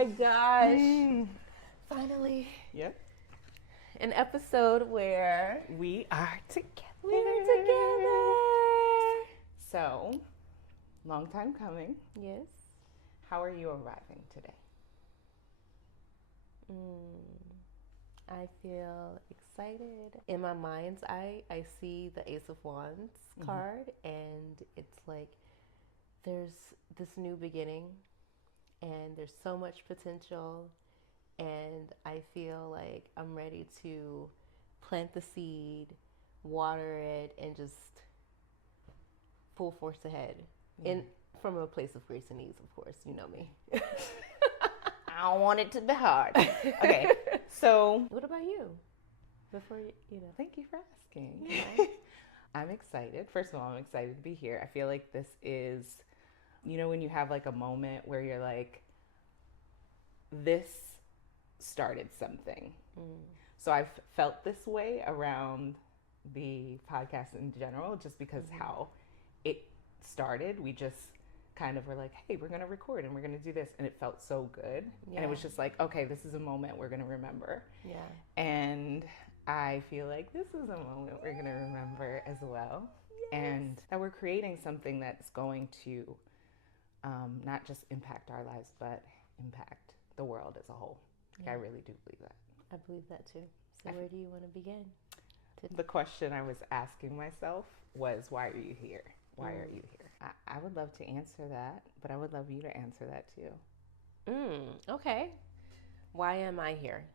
my gosh. Finally. Yep. An episode where We are together. we're together. So, long time coming. Yes. How are you arriving today? I feel excited. In my mind's eye, I see the Ace of Wands card, and it's like there's this new beginning, and there's so much potential, and I feel like I'm ready to plant the seed, water it, and just full force ahead. In from a place of grace and ease, of course. You know me. I don't want it to be hard. Okay, so What about you? Before you know. thank you for asking. Yeah. I'm excited. First of all, I'm excited to be here. I feel like this is, when you have like a moment where you're like, this started something. So I've felt this way around the podcast in general, just because how it started. We just kind of were like, hey, we're going to record and we're going to do this. And it felt so good. Yeah. And it was just like, okay, this is a moment we're going to remember. Yeah. And I feel like this is a moment we're going to remember as well. Yes. And that we're creating something that's going to not just impact our lives, but impact the world as a whole. Like, I really do believe that. I believe that too. So where do you want to begin? The question I was asking myself was, why are you here? Why are you here? I would love to answer that, but I would love you to answer that too. Okay. Why am I here?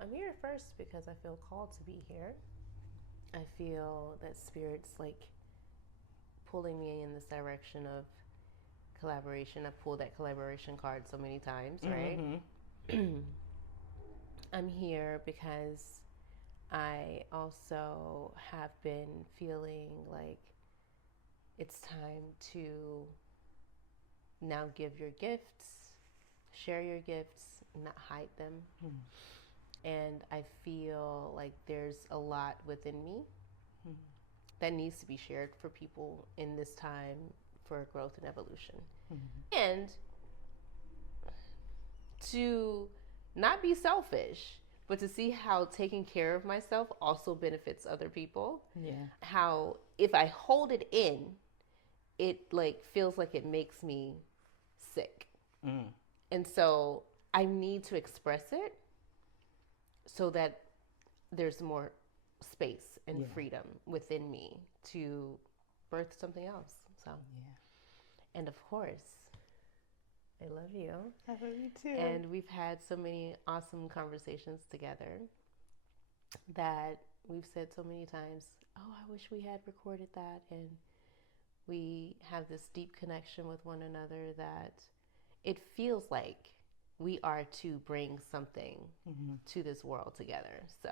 I'm here first because I feel called to be here. I feel that Spirit's like pulling me in this direction of collaboration. I've pulled that collaboration card so many times, right? I'm here because I also have been feeling like it's time to now give your gifts, share your gifts, not hide them. And I feel like there's a lot within me that needs to be shared for people in this time for growth and evolution. And to not be selfish, but to see how taking care of myself also benefits other people. Yeah. How if I hold it in, it like feels like it makes me sick. And so I need to express it so that there's more space and freedom within me to birth something else. So, and of course, I love you. I love you too. And we've had so many awesome conversations together that we've said so many times, oh, I wish we had recorded that. And we have this deep connection with one another that it feels like we are to bring something to this world together. So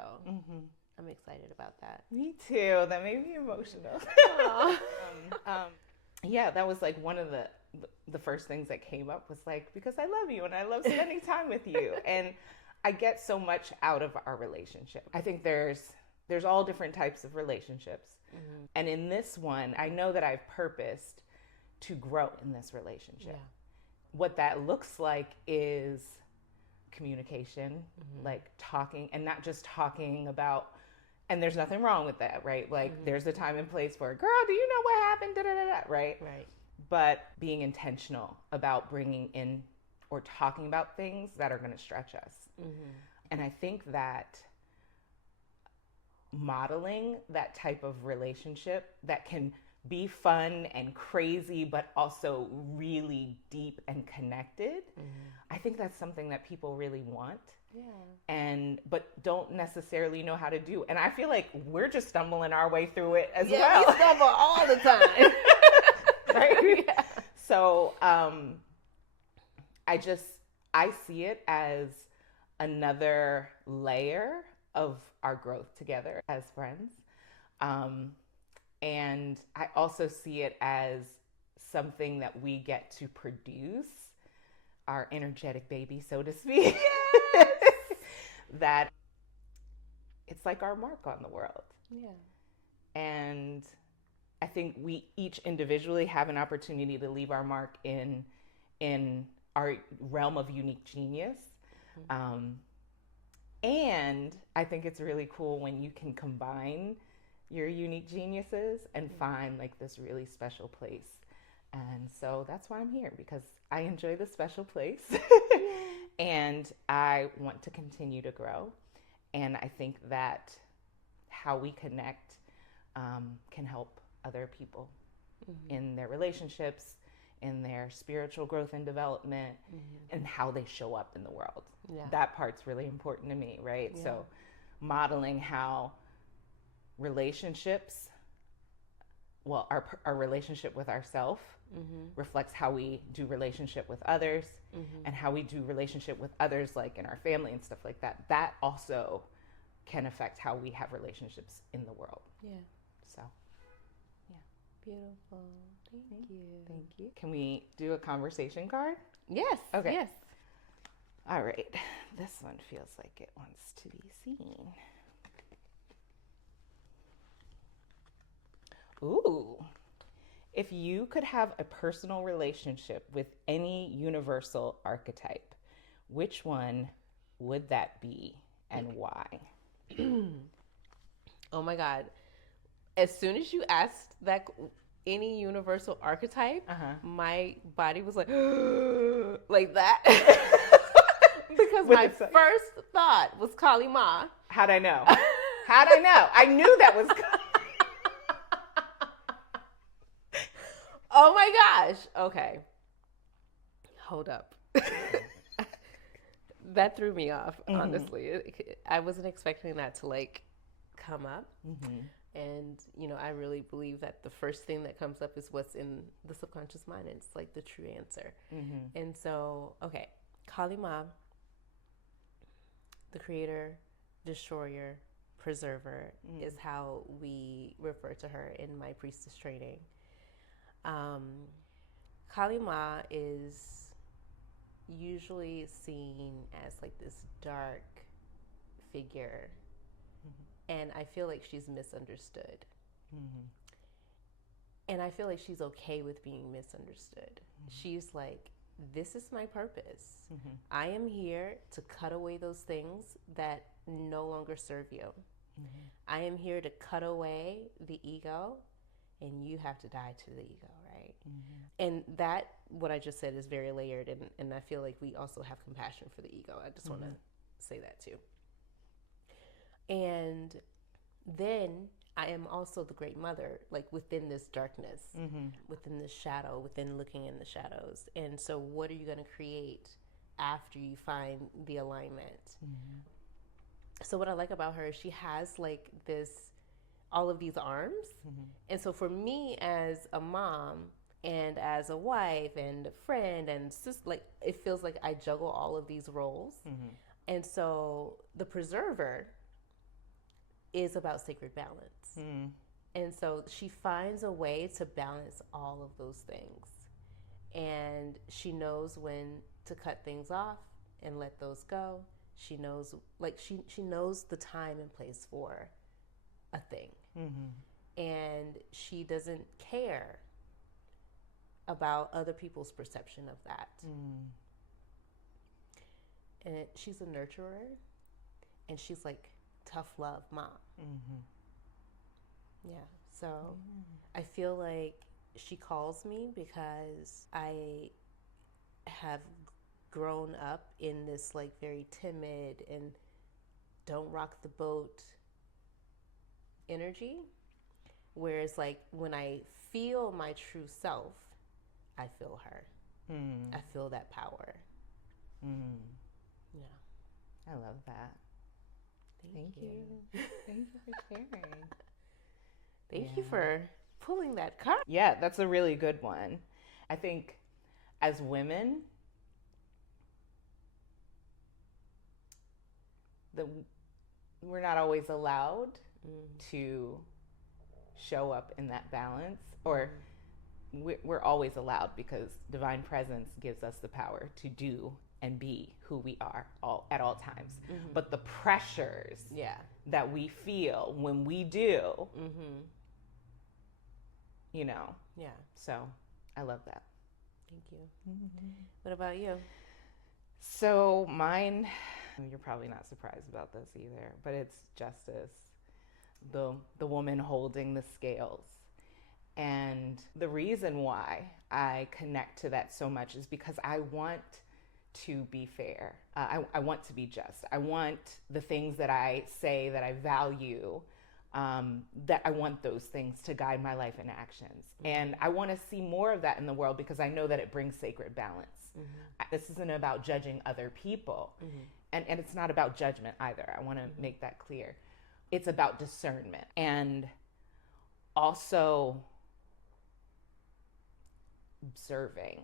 I'm excited about that. Me too. That made me emotional. Yeah, that was like one of the first things that came up was like, because I love you and I love spending time with you. And I get so much out of our relationship. I think there's all different types of relationships. And in this one, I know that I've purposed to grow in this relationship. Yeah. What that looks like is communication, like talking, and not just talking about, and there's nothing wrong with that, right? Like there's a time and place for, girl, do you know what happened? Da, da, da, da, right? Right. But being intentional about bringing in or talking about things that are going to stretch us. And I think that modeling that type of relationship that can be fun and crazy, but also really deep and connected. I think that's something that people really want. Yeah. But don't necessarily know how to do. And I feel like we're just stumbling our way through it as well. Yeah, we stumble all the time. Right? Yeah. So I see it as another layer of our growth together as friends. And I also see it as something that we get to produce, our energetic baby, so to speak. Yes! That it's like our mark on the world. Yeah. And I think we each individually have an opportunity to leave our mark in our realm of unique genius. And I think it's really cool when you can combine your unique geniuses and find like this really special place. And so that's why I'm here, because I enjoy this special place and I want to continue to grow. And I think that how we connect can help other people in their relationships, in their spiritual growth and development, and how they show up in the world. Yeah. That part's really important to me, right? Yeah. So modeling how relationships, well, our relationship with ourselves reflects how we do relationship with others, and how we do relationship with others, like in our family and stuff like that. That also can affect how we have relationships in the world. Yeah. So, yeah. Beautiful. Thank you. Thank you. Can we do a conversation card? Yes. Okay. Yes. All right. This one feels like it wants to be seen. Ooh. If you could have a personal relationship with any universal archetype, which one would that be and why? Oh my God. As soon as you asked that any universal archetype, my body was like, like that. Because my first thought was Kali Ma. How'd I know? How'd I know? I knew that was. Oh my gosh. Okay. Hold up. That threw me off, honestly. I wasn't expecting that to like come up. And, you know, I really believe that the first thing that comes up is what's in the subconscious mind. And it's like the true answer. And so, okay, Kali Ma, the creator, destroyer, preserver is how we refer to her in my priestess training. Kali Ma is usually seen as like this dark figure, and I feel like she's misunderstood. And I feel like she's okay with being misunderstood. She's like, this is my purpose. I am here to cut away those things that no longer serve you. I am here to cut away the ego, and you have to die to the ego, right? And that, what I just said, is very layered, and I feel like we also have compassion for the ego. I just want to say that too. And then I am also the great mother, like within this darkness, within this shadow, within looking in the shadows. And so what are you going to create after you find the alignment? So what I like about her is she has like all of these arms. And so for me as a mom and as a wife and a friend and sister, like it feels like I juggle all of these roles. And so the preserver is about sacred balance. And so she finds a way to balance all of those things. And she knows when to cut things off and let those go. She knows, like, she knows the time and place for a thing. And she doesn't care about other people's perception of that. And she's a nurturer, and she's like tough love mom. Yeah, so I feel like she calls me because I have grown up in this like very timid and don't rock the boat energy, whereas like when I feel my true self, I feel her. I feel that power. Yeah, I love that. Thank you. Thank you for sharing. Thank you for pulling that card. Yeah, that's a really good one. I think as women, we're not always allowed to show up in that balance, or we're always allowed because divine presence gives us the power to do and be who we are at all times. But the pressures that we feel when we do you know. Yeah. So I love that. Thank you. What about you? So mine, you're probably not surprised about this either, but it's justice. The woman holding the scales. And the reason why I connect to that so much is because I want to be fair. I want to be just. I want the things that I say that I value, that I want those things to guide my life and actions. And I want to see more of that in the world because I know that it brings sacred balance. This isn't about judging other people. And it's not about judgment either. I want to make that clear. It's about discernment and also observing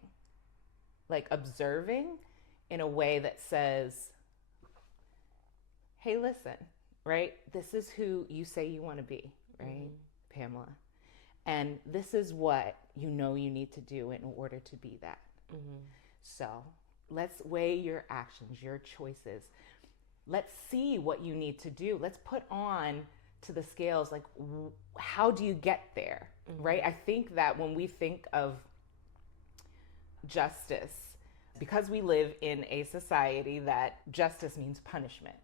in a way that says, hey, listen, right? This is who you say you want to be, right, Pamela? And this is what you know you need to do in order to be that. So let's weigh your actions, your choices. Let's see what you need to do. Let's put on to the scales, like, how do you get there, right? I think that when we think of justice, because we live in a society that justice means punishment.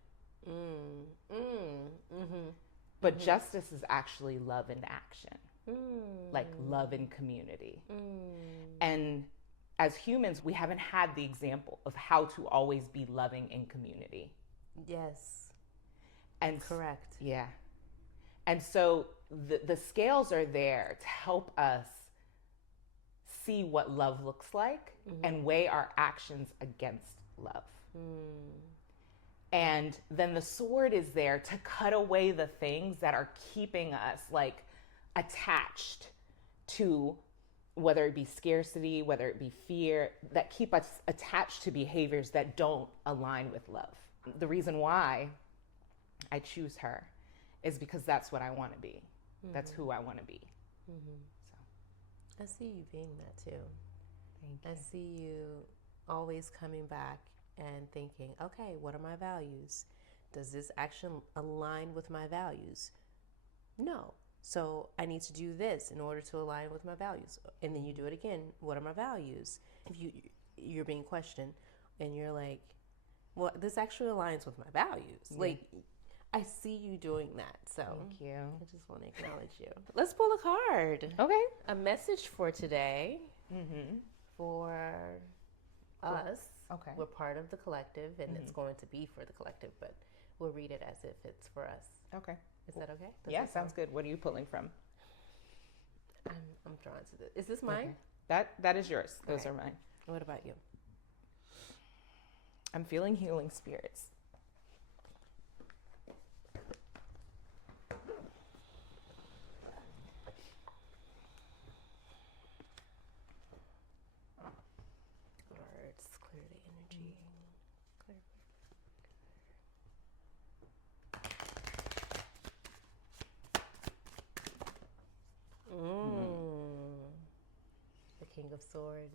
But justice is actually love in action, like love in community. And as humans, we haven't had the example of how to always be loving in community. Yes. And correct. Yeah. And so the scales are there to help us see what love looks like and weigh our actions against love. And then the sword is there to cut away the things that are keeping us like attached to, whether it be scarcity, whether it be fear, that keep us attached to behaviors that don't align with love. The reason why I choose her is because that's what I want to be. That's who I want to be. So I see you being that too. Thank you. I see you always coming back and thinking, okay, what are my values? Does this action align with my values? No. So I need to do this in order to align with my values. And then you do it again. What are my values? If you're being questioned and you're like, well, this actually aligns with my values. Like, I see you doing that. So thank you. I just want to acknowledge you. Let's pull a card. Okay. A message for today for us. Okay. We're part of the collective, and it's going to be for the collective, but we'll read it as if it's for us. Okay. Is that okay? Yeah, sounds good. What are you pulling from? I'm drawn to this. Is this mine? Okay. That is yours. Those Okay. are mine. What about you? I'm feeling healing spirits. Words, clear the energy. Clear. The King of Swords.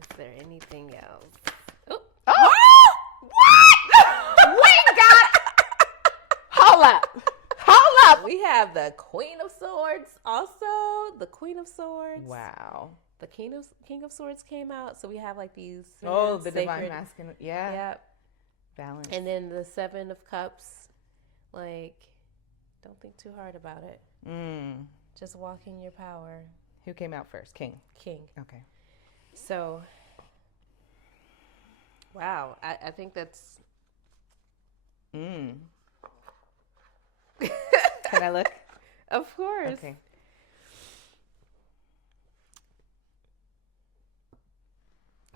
Is there anything else? Oh! What? We got. Hold up. We have the Queen of Swords also. The Queen of Swords. Wow. The King of Swords came out. So we have like these. The sacred, divine masculine. Yeah. Yep. Balance. And then the Seven of Cups. Like, don't think too hard about it. Just walk in your power. Who came out first? King. Okay. So, wow. I think that's... Can I look? Of course. Okay.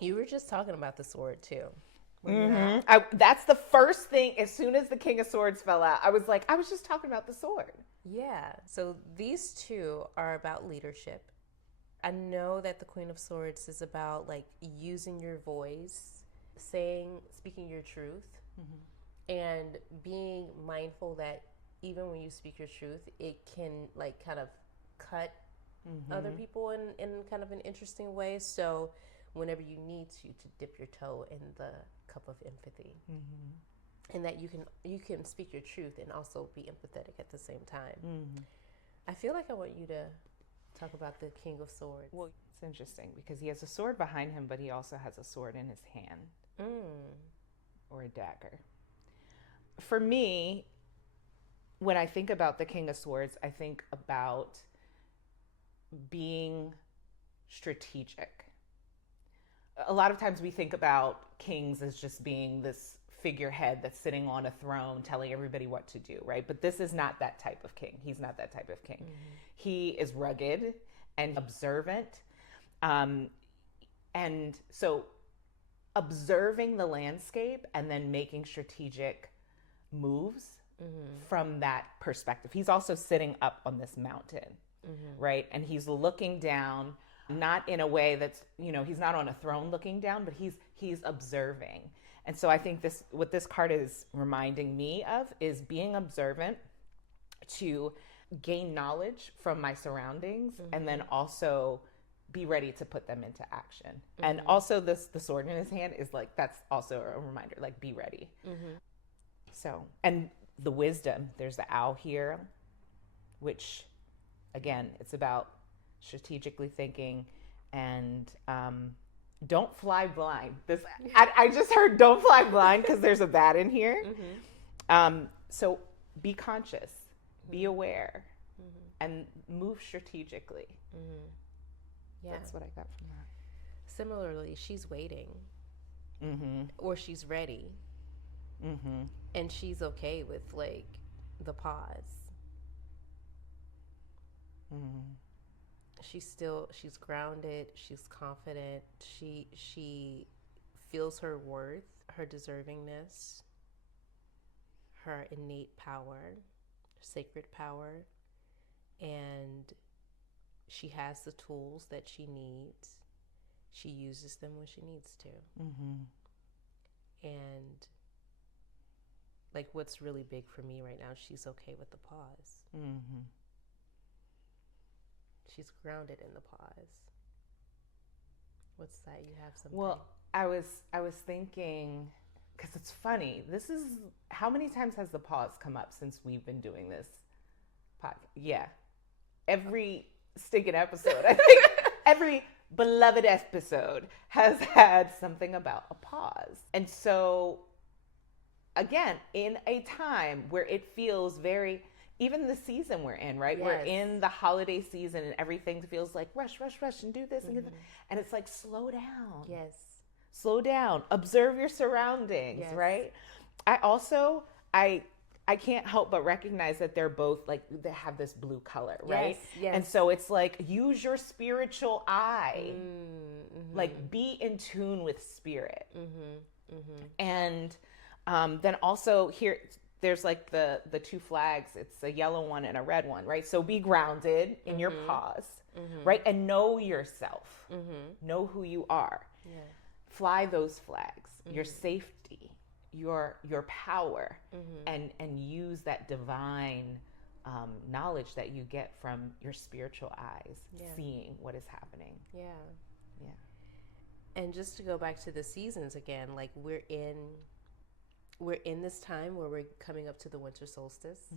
You were just talking about the sword, too. That's the first thing. As soon as the King of Swords fell out, I was just talking about the sword. Yeah. So these two are about leadership. I know that the Queen of Swords is about like using your voice, speaking your truth, and being mindful that even when you speak your truth, it can like kind of cut other people in kind of an interesting way. So whenever you need to dip your toe in the cup of empathy. and that you can speak your truth and also be empathetic at the same time. Mm-hmm. I feel like I want you to talk about the King of Swords. Well, it's interesting because he has a sword behind him, but he also has a sword in his hand or a dagger. For me, when I think about the King of Swords, I think about being strategic. A lot of times we think about kings as just being this figurehead that's sitting on a throne telling everybody what to do, right? But this is not that type of king. He's not that type of king. Mm-hmm. He is rugged and observant. And so observing the landscape and then making strategic moves from that perspective. He's also sitting up on this mountain, right? And he's looking down, not in a way that's, he's not on a throne looking down, but he's observing. And so I think what this card is reminding me of is being observant to gain knowledge from my surroundings and then also be ready to put them into action. And also the sword in his hand is like, that's also a reminder, like, be ready. So, and the wisdom, there's the owl here, which again, it's about strategically thinking and don't fly blind. I just heard don't fly blind because there's a bat in here. So be conscious, be aware, and move strategically. Yeah. That's what I got from that. Similarly, she's waiting, or she's ready, and she's okay with like the pause. She's grounded, she's confident, she feels her worth, her deservingness, her innate power, sacred power, and she has the tools that she needs. She uses them when she needs to. And like, what's really big for me right now, she's okay with the pause. She's grounded in the pause. What's that? You have something? Well, I was thinking, because it's funny. This is, how many times has the pause come up since we've been doing this podcast? Yeah, every stinking episode. I think every beloved episode has had something about a pause. And so, again, in a time where it feels very, even the season we're in, right? Yes. We're in the holiday season and everything feels like rush, and do this and do that. And it's like, slow down. Yes. Slow down. Observe your surroundings, yes. Right? I can't help but recognize that they're both like, they have this blue color, right? Yes. And so it's like, use your spiritual eye. Like, be in tune with spirit. And then also here, there's like the two flags. It's a yellow one and a red one, right? So be grounded in your pause, right? And know yourself. Know who you are. Yeah. Fly those flags, your safety, your power, and use that divine knowledge that you get from your spiritual eyes, seeing what is happening. Yeah. And just to go back to the seasons again, like we're in this time where we're coming up to the winter solstice,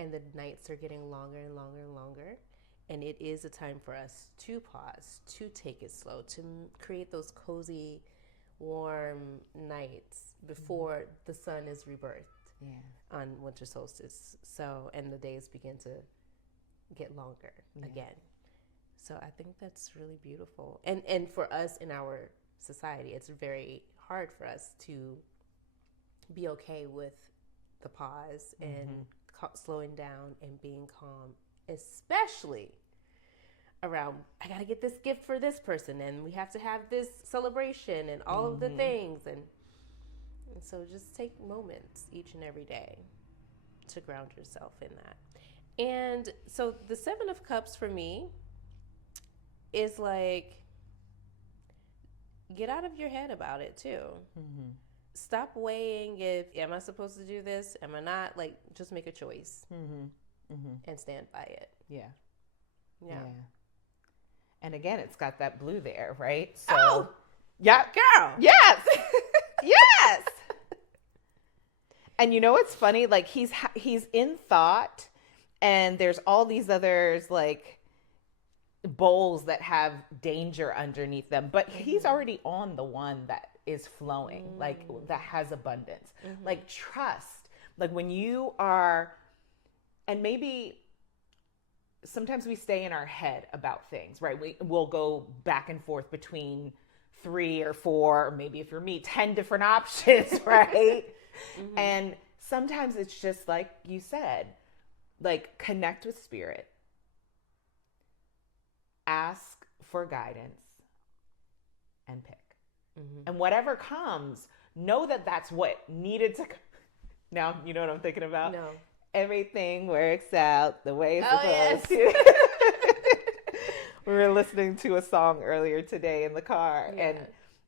and the nights are getting longer and longer and longer. And it is a time for us to pause, to take it slow, to create those cozy, warm nights before the sun is rebirthed on winter solstice. So, and the days begin to get longer again. So I think that's really beautiful. And for us in our society, it's very hard for us to be okay with the pause and slowing down and being calm, especially around, I gotta get this gift for this person and we have to have this celebration and all of the things, and so just take moments each and every day to ground yourself in that. And so the Seven of Cups for me is like, get out of your head about it too. Stop weighing if, am I supposed to do this? Am I not? Like, just make a choice and stand by it. Yeah. And again, it's got that blue there, right? So, yeah, girl. Yes. Yes. And you know what's funny? Like he's in thought, and there's all these others like bowls that have danger underneath them, but he's already on the one that is flowing, like that has abundance. Like trust. Like when you are, and maybe sometimes we stay in our head about things, right? We'll go back and forth between 3 or 4, or maybe if you're me, 10 different options, right? And sometimes it's just like you said, like connect with spirit, ask for guidance, and pick. And whatever comes, know that that's what needed to. Now, you know what I'm thinking about? No. Everything works out the way it's supposed yes. to. We were listening to a song earlier today in the car, and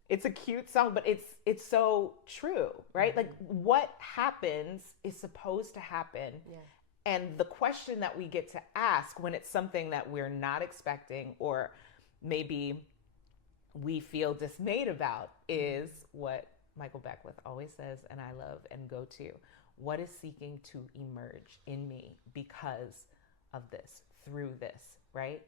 it's a cute song, but it's so true, right? Like what happens is supposed to happen. Yeah. And the question that we get to ask when it's something that we're not expecting, or maybe we feel dismayed about, is what Michael Beckwith always says, and I love and go to. What is seeking to emerge in me because of this, through this, right?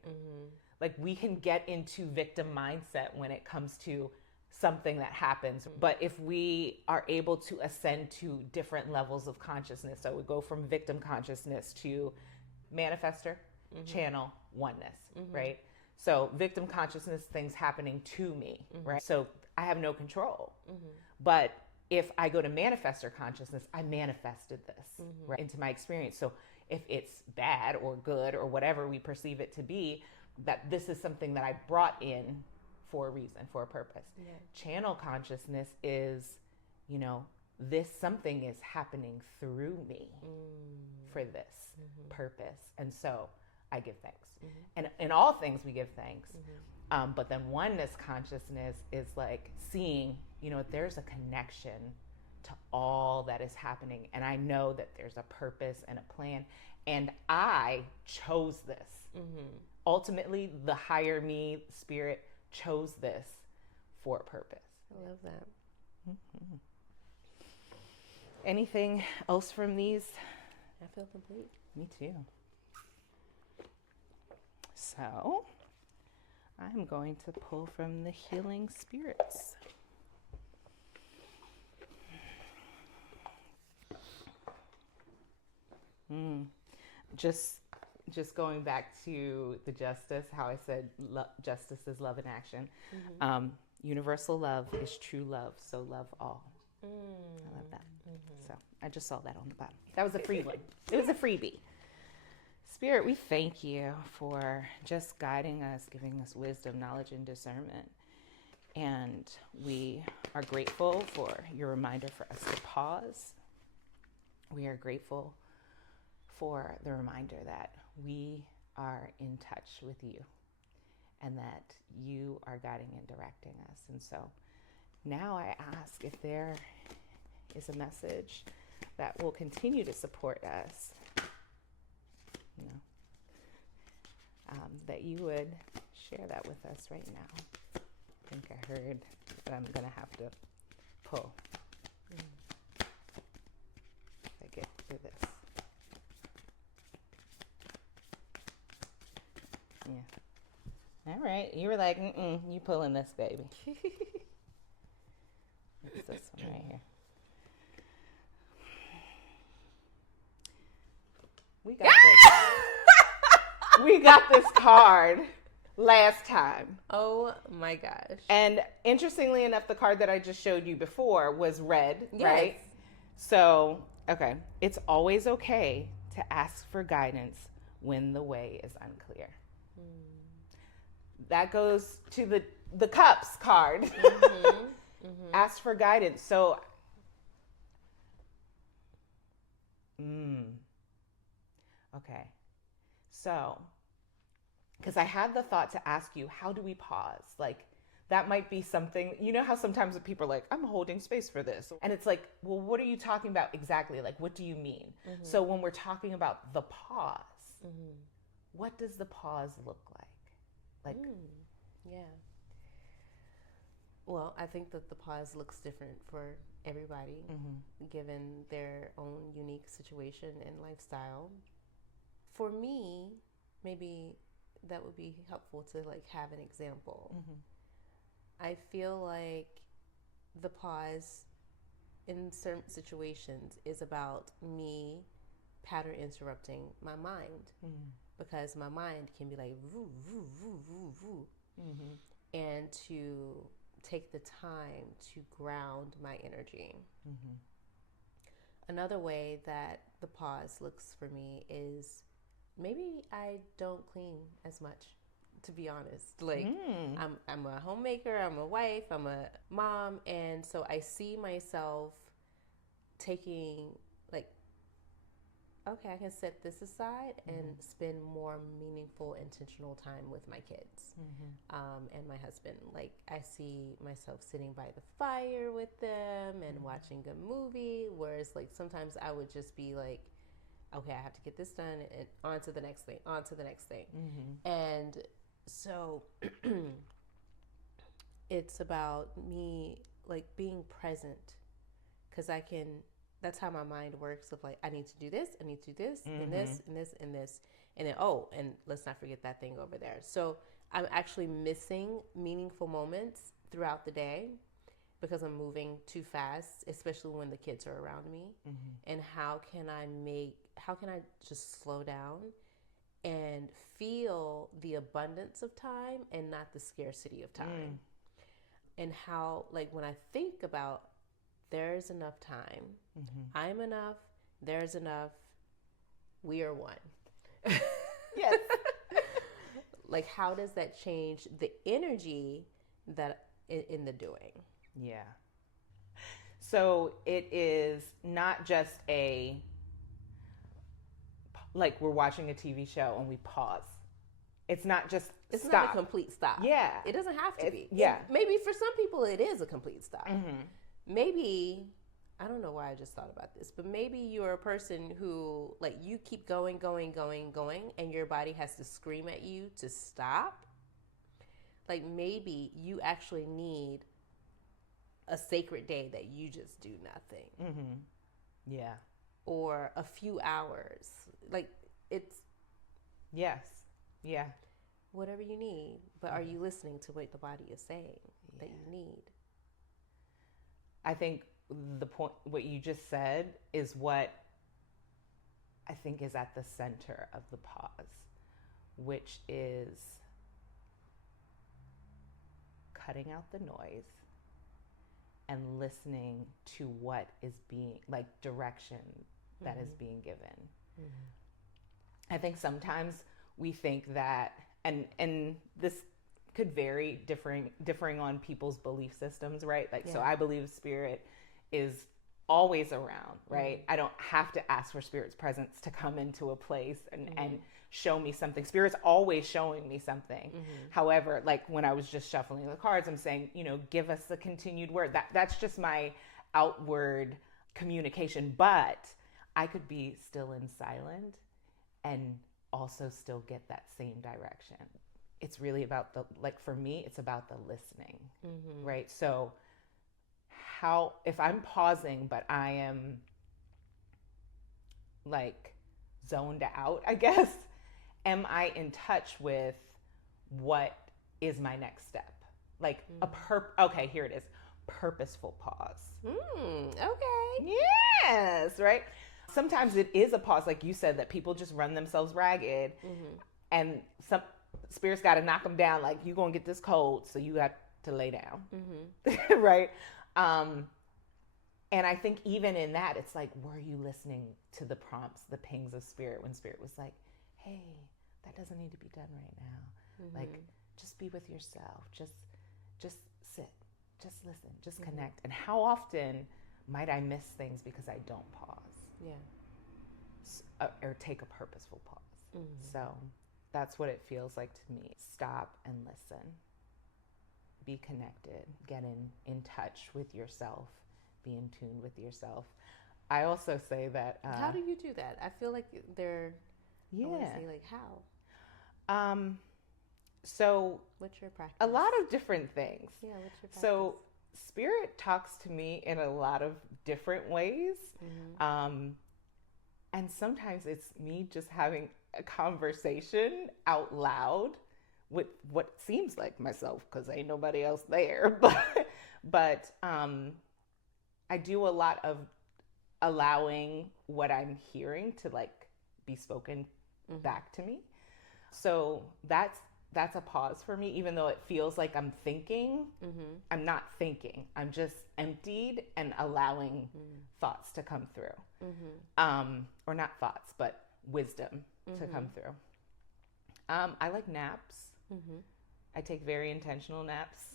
Like we can get into victim mindset when it comes to something that happens. But if we are able to ascend to different levels of consciousness, so we go from victim consciousness to manifester, channel, oneness, right? So victim consciousness, things happening to me, right? So I have no control. But if I go to manifester consciousness, I manifested this right into my experience. So if it's bad or good or whatever we perceive it to be, that this is something that I brought in for a reason, for a purpose. Yeah. Channel consciousness is, you know, this something is happening through me for this purpose. And so I give thanks. And in all things we give thanks. But then oneness consciousness is like seeing, you know, there's a connection to all that is happening. And I know that there's a purpose and a plan. And I chose this. Ultimately, the higher me spirit chose this for a purpose. I love that. Anything else from these? I feel complete. Me too. So I'm going to pull from the healing spirits. Just going back to the justice, how I said justice is love in action. Universal love is true love, so love all. I love that. So I just saw that on the bottom. That was a free one. It was a freebie. Spirit, we thank you for just guiding us, giving us wisdom, knowledge, and discernment. And we are grateful for your reminder for us to pause. We are grateful for the reminder that we are in touch with you and that you are guiding and directing us. And so now I ask if there is a message that will continue to support us, you know, that you would share that with us right now. I think I heard, but I'm going to have to pull. If I get through this. Yeah. All right. You were like, you pulling this, baby. It's this one right here. We got this. We got this card last time. Oh my gosh. And interestingly enough, the card that I just showed you before was red, right? So, okay. It's always okay to ask for guidance when the way is unclear. That goes to the cups card. Ask for guidance. So, okay. So, because I had the thought to ask you, how do we pause? Like, that might be something, you know how sometimes people are like, I'm holding space for this. And it's like, well, what are you talking about exactly? Like, what do you mean? So when we're talking about the pause, what does the pause look like? Like, yeah. Well, I think that the pause looks different for everybody, given their own unique situation and lifestyle. For me, maybe that would be helpful to like have an example. I feel like the pause in certain situations is about me pattern interrupting my mind, because my mind can be like voo voo voo voo voo, and to take the time to ground my energy. Another way that the pause looks for me is maybe I don't clean as much, to be honest. Like I'm a homemaker, I'm a wife, I'm a mom, and so I see myself taking like, okay, I can set this aside and spend more meaningful, intentional time with my kids and my husband. Like, I see myself sitting by the fire with them and watching a movie, whereas, like, sometimes I would just be like, okay, I have to get this done and on to the next thing, on to the next thing. And so it's about me, like, being present, because I can, that's how my mind works of like, I need to do this, I need to do this, and this, and this, and this. And then, oh, and let's not forget that thing over there. So I'm actually missing meaningful moments throughout the day because I'm moving too fast, especially when the kids are around me. And how can I just slow down and feel the abundance of time and not the scarcity of time? And how, like, when I think about there's enough time, I'm enough, there's enough, we are one. Yes. Like, how does that change the energy that in the doing? Yeah. So it is not just like we're watching a TV show and we pause. It's not just It's stop. not a complete stop. Yeah. It doesn't have to be. Yeah. Maybe for some people it is a complete stop. Maybe, I don't know why I just thought about this, but maybe you're a person who, like, you keep going, and your body has to scream at you to stop. Like, maybe you actually need a sacred day that you just do nothing. Yeah. Or a few hours. Like, it's... Yes. Yeah. Whatever you need. But are you listening to what the body is saying that you need? I think the point, what you just said, is what I think is at the center of the pause, which is cutting out the noise and listening to what is being, like, direction that is being given. I think sometimes we think that, and this could vary differing on people's belief systems, right? Like, so I believe spirit is always around, right? I don't have to ask for spirit's presence to come into a place and show me something. Spirit's always showing me something. However, like when I was just shuffling the cards, I'm saying, give us the continued word. That's just my outward communication, but I could be still in silent and also still get that same direction. It's really about for me, it's about the listening, right? So if I'm pausing, but I am like zoned out, I guess, am I in touch with what is my next step? Like okay, here it is. Purposeful pause. Okay. Yes, right? Sometimes it is a pause, like you said, that people just run themselves ragged, and some spirits got to knock them down. Like, you're going to get this cold, so you got to lay down, right? And I think even in that, it's like, were you listening to the prompts, the pings of spirit, when spirit was like, hey, that doesn't need to be done right now. Like, just be with yourself. Just sit. Just listen. Just connect. And how often might I miss things because I don't pause? Yeah. Or take a purposeful pause. So that's what it feels like to me. Stop and listen. Be connected. Get in touch with yourself. Be in tune with yourself. I also say that... how do you do that? I feel like I want to say, like, how? So What's your practice? a lot of different things. Yeah, what's your practice? So spirit talks to me in a lot of different ways. And sometimes it's me just having a conversation out loud with what seems like myself, because ain't nobody else there. But I do a lot of allowing what I'm hearing to like be spoken back to me. So that's a pause for me, even though it feels like I'm thinking. I'm not thinking. I'm just emptied and allowing thoughts to come through. Or not thoughts, but wisdom to come through. I like naps. I take very intentional naps.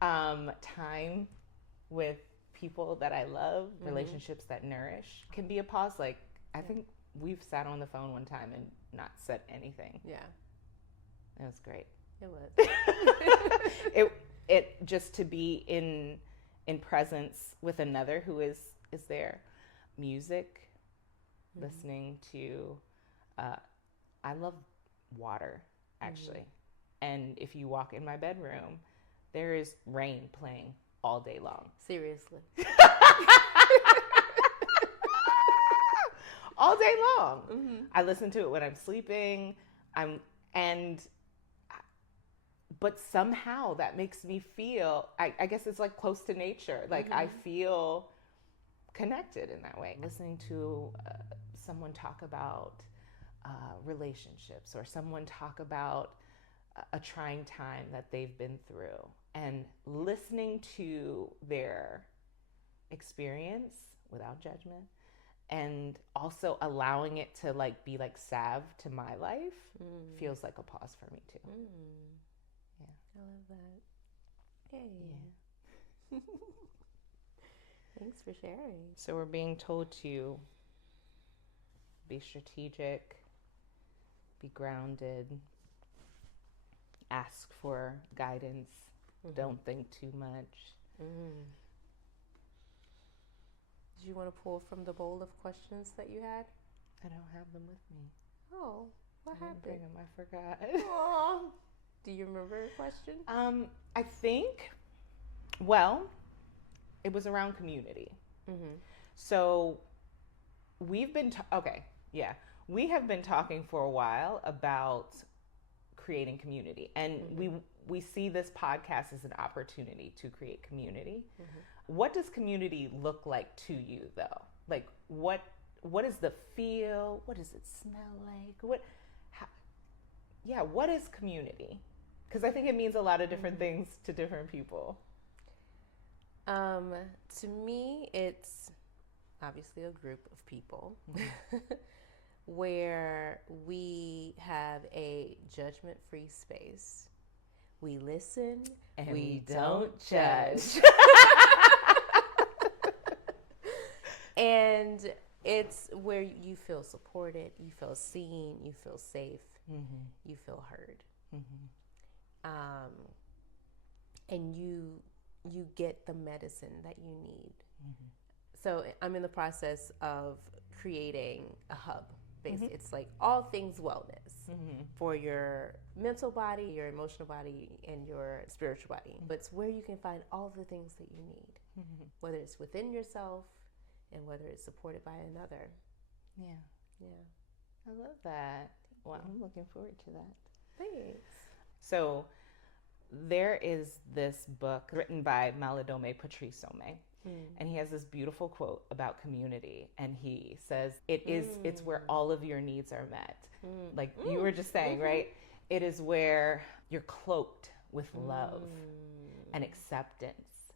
Time with people that I love, relationships that nourish, can be a pause. Like, I think we've sat on the phone one time and not said anything. Yeah. It was great. It was. It just to be in presence with another who is there. Music, listening to, I love water, actually. And if you walk in my bedroom, there is rain playing all day long. Seriously. All day long. I listen to it when I'm sleeping. But somehow that makes me feel, I guess it's like close to nature. Like I feel connected in that way. Listening to someone talk about relationships, or someone talk about a trying time that they've been through, and listening to their experience without judgment, and also allowing it to like be like salve to my life feels like a pause for me too. Yeah, I love that. Hey. Yeah. Thanks for sharing. So we're being told to be strategic, be grounded, ask for guidance, don't think too much. Did you want to pull from the bowl of questions that you had? I don't have them with me. Oh, what happened? Bring them, I forgot. Aww. Do you remember a question? I think, well, it was around community. So we've been, we have been talking for a while about creating community. And we see this podcast as an opportunity to create community. What does community look like to you, though? Like, what is the feel? What does it smell like? What is community? Because I think it means a lot of different things to different people. To me, it's obviously a group of people where we have a judgment-free space. We listen and we don't judge. And it's where you feel supported, you feel seen, you feel safe, you feel heard. And you get the medicine that you need. So I'm in the process of creating a hub. Basically, it's like all things wellness for your mental body, your emotional body, and your spiritual body. But it's where you can find all the things that you need, whether it's within yourself and whether it's supported by another. Yeah. I love that. Wow, I'm looking forward to that. Thanks. So there is this book written by Malidome Patrisome, and he has this beautiful quote about community, and he says it's where all of your needs are met. Like you were just saying, right? It is where you're cloaked with love and acceptance,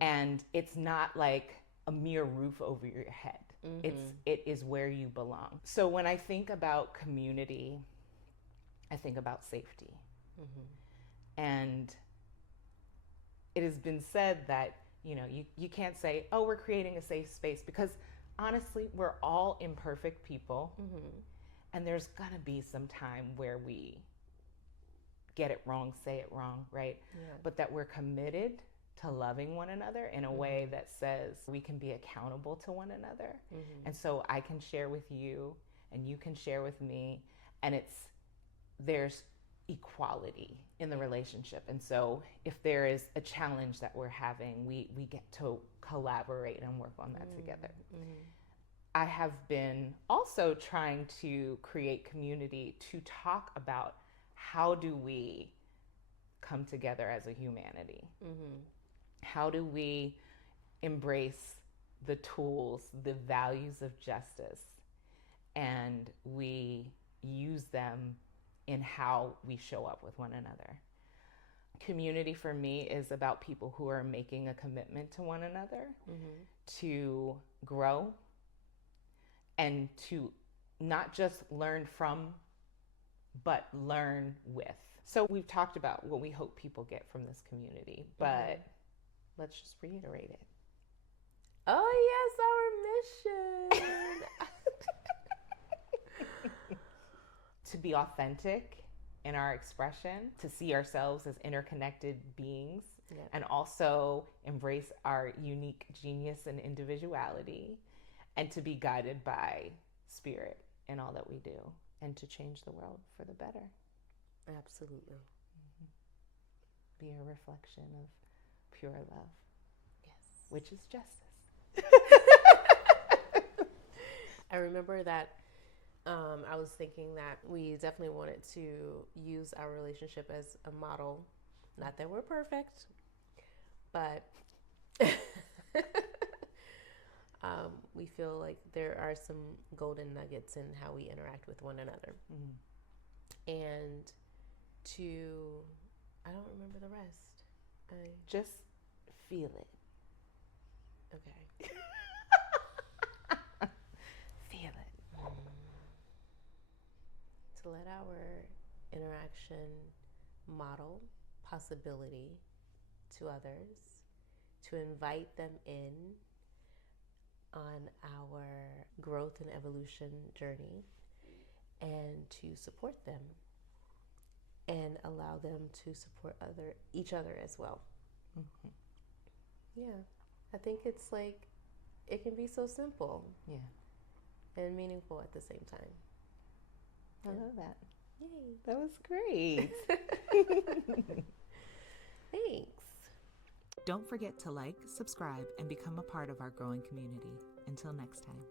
and it's not like a mere roof over your head. It is where you belong. So when I think about community, I think about safety. And it has been said that, you can't say, oh, we're creating a safe space, because honestly, we're all imperfect people. And there's gonna be some time where we get it wrong, say it wrong, right? But that we're committed to loving one another in a way that says we can be accountable to one another. And so I can share with you and you can share with me, and there's equality in the relationship. And so if there is a challenge that we're having, we get to collaborate and work on that together. I have been also trying to create community to talk about how do we come together as a humanity? How do we embrace the tools, the values of justice, and we use them in how we show up with one another? Community for me is about people who are making a commitment to one another to grow and to not just learn from, but learn with. So we've talked about what we hope people get from this community, but let's just reiterate it. Oh, yes, our mission. To be authentic in our expression, to see ourselves as interconnected beings, and also embrace our unique genius and individuality, and to be guided by spirit in all that we do, and to change the world for the better. Absolutely. Be a reflection of pure love. Yes. Which is justice. I remember that I was thinking that we definitely wanted to use our relationship as a model. Not that we're perfect, but we feel like there are some golden nuggets in how we interact with one another. And I don't remember the rest. Just feel it. Okay. Feel it. To let our interaction model possibility to others, to invite them in on our growth and evolution journey, and to support them and allow them to support each other as well. Yeah, I think it's like it can be so simple, and meaningful at the same time. I love that. Yay! That was great. Thanks. Don't forget to like, subscribe, and become a part of our growing community. Until next time.